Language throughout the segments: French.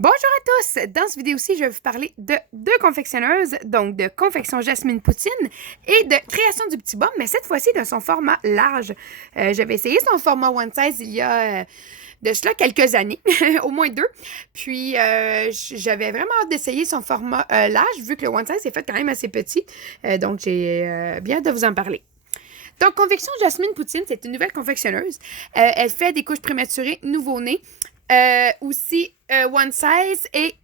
Bonjour à tous! Dans cette vidéo-ci, je vais vous parler de deux confectionneuses, donc de confection Jasmine Poutine et de création du petit bum, mais cette fois-ci dans son format large. J'avais essayé son format one size il y a de cela quelques années, au moins deux. Puis j'avais vraiment hâte d'essayer son format large, vu que le one size est fait quand même assez petit. Donc j'ai bien hâte de vous en parler. Donc, Confection Jasmine Poutine, c'est une nouvelle confectionneuse. Elle fait des couches prématurées nouveau-nés, aussi one size et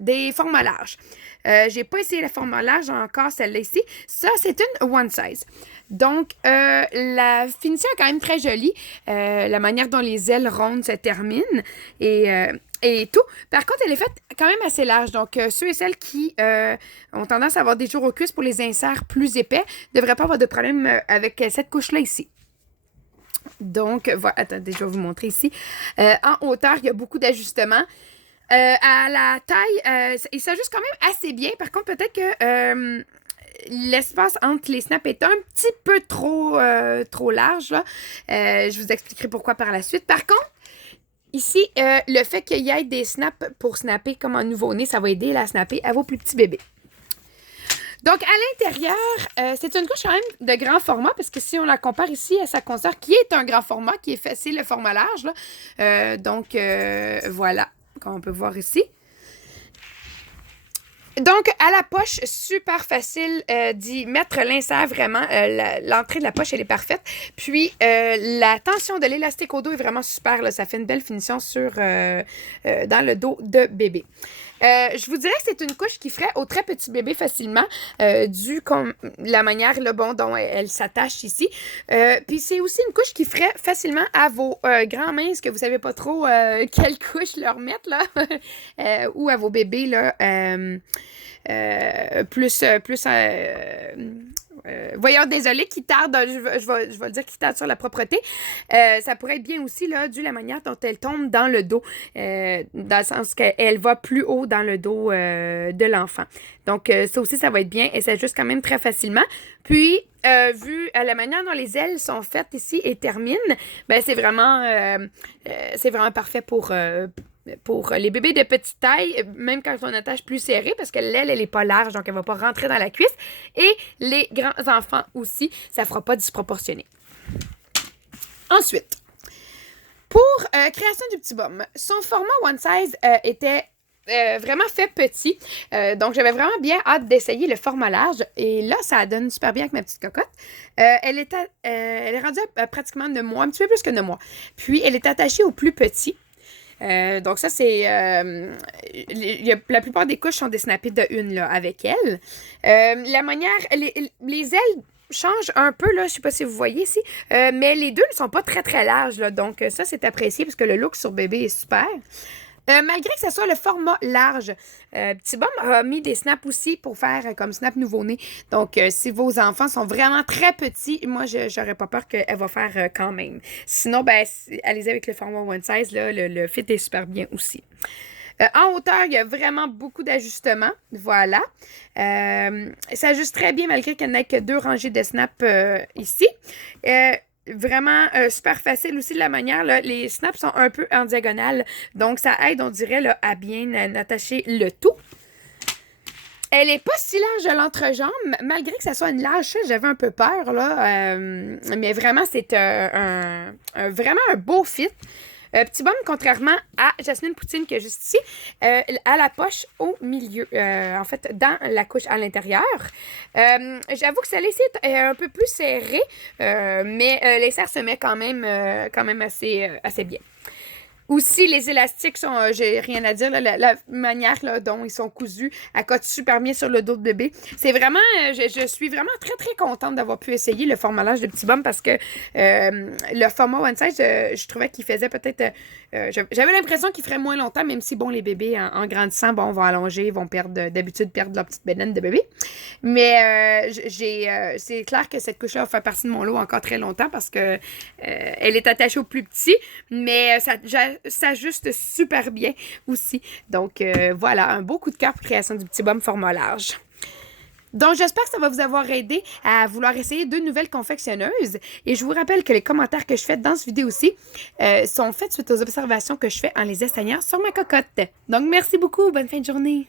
des formats larges. J'ai pas essayé la format large encore, celle-là ici. Ça, c'est une one size. Donc, la finition est quand même très jolie. La manière dont les ailes rondes se terminent et tout. Par contre, elle est faite quand même assez large. Donc, ceux et celles qui ont tendance à avoir des jours aux cuisses pour les inserts plus épais ne devraient pas avoir de problème avec cette couche-là ici. Donc, voilà. Attendez, je vais vous montrer ici. En hauteur, il y a beaucoup d'ajustements. À la taille, il s'ajuste quand même assez bien. Par contre, peut-être que l'espace entre les snaps est un petit peu trop large. Là. Je vous expliquerai pourquoi par la suite. Par contre, ici, le fait qu'il y ait des snaps pour snapper comme un nouveau-né, ça va aider à snapper à vos plus petits bébés. Donc, à l'intérieur, c'est une couche quand même de grand format, parce que si on la compare ici à sa consœur, qui est un grand format, qui est facile, le format large, là. Voilà, comme on peut voir ici. Donc, à la poche, super facile d'y mettre l'insert vraiment. L'entrée de la poche, elle est parfaite. Puis, la tension de l'élastique au dos est vraiment super. Là. Ça fait une belle finition dans le dos de bébé. Je vous dirais que c'est une couche qui ferait au très petit bébé facilement, dû comme la manière là, bon, dont elle s'attache ici. Puis c'est aussi une couche qui ferait facilement à vos grands minces que vous savez pas trop quelle couche leur mettre, là, ou à vos bébés, là, voyons, désolé, qui tarde, je vais le dire, qui tarde sur la propreté. Ça pourrait être bien aussi, là, dû à la manière dont elle tombe dans le dos, dans le sens qu'elle va plus haut dans le dos de l'enfant. Donc, ça aussi, ça va être bien et ça s'ajuste quand même très facilement. Puis, vu la manière dont les ailes sont faites ici et terminent, ben, c'est vraiment parfait pour les bébés de petite taille, même quand on attache plus serré, parce que l'aile, elle n'est pas large, donc elle ne va pas rentrer dans la cuisse. Et les grands enfants aussi, ça ne fera pas disproportionné. Ensuite, pour création du petit bum, son format one size était vraiment fait petit. Donc, j'avais vraiment bien hâte d'essayer le format large. Et là, ça donne super bien avec ma petite cocotte. Elle est rendue à pratiquement 9 mois, un petit peu plus que 9 mois. Puis, elle est attachée au plus petit. Donc ça, c'est... la plupart des couches sont desnappées de une, là, avec elle. La manière... Les ailes changent un peu, là, je sais pas si vous voyez ici, mais les deux ne sont pas très, très larges, là. Donc ça, c'est apprécié parce que le look sur bébé est super. Malgré que ce soit le format large, Petit Bum a mis des snaps aussi pour faire comme snap nouveau-né. Donc, si vos enfants sont vraiment très petits, moi, j'aurais pas peur qu'elle va faire quand même. Sinon, ben, allez-y avec le format one size, là, le fit est super bien aussi. En hauteur, il y a vraiment beaucoup d'ajustements. Voilà. Ça s'ajuste très bien malgré qu'il n'y ait que 2 rangées de snaps ici. Vraiment super facile aussi de la manière. Là, les snaps sont un peu en diagonale. Donc, ça aide, on dirait, là, à bien attacher le tout. Elle n'est pas si large de l'entrejambe, malgré que ça soit une large, j'avais un peu peur, là. Mais vraiment, c'est vraiment un beau fit. Petit Bum, contrairement à Jasmine Poutine qui est juste ici, à la poche au milieu, en fait, dans la couche à l'intérieur. J'avoue que celle-ci est un peu plus serrée, mais l'insert se met quand même assez bien. Aussi, les élastiques sont, j'ai rien à dire, là, la manière là, dont ils sont cousus, accotent super bien sur le dos de bébé. C'est vraiment, je suis vraiment très, très contente d'avoir pu essayer le format large de Petit Bum parce que le format one size, je trouvais qu'il faisait peut-être, j'avais l'impression qu'il ferait moins longtemps, même si, bon, les bébés, en grandissant, bon, vont allonger, vont d'habitude perdre leur petite bédaine de bébé. Mais c'est clair que cette couche-là va faire partie de mon lot encore très longtemps parce que elle est attachée au plus petit, mais ça s'ajuste super bien aussi. Donc, voilà, un beau coup de cœur pour création du Petit Bum format large. Donc, j'espère que ça va vous avoir aidé à vouloir essayer 2 nouvelles confectionneuses. Et je vous rappelle que les commentaires que je fais dans cette vidéo aussi sont faits suite aux observations que je fais en les essayant sur ma cocotte. Donc, merci beaucoup. Bonne fin de journée.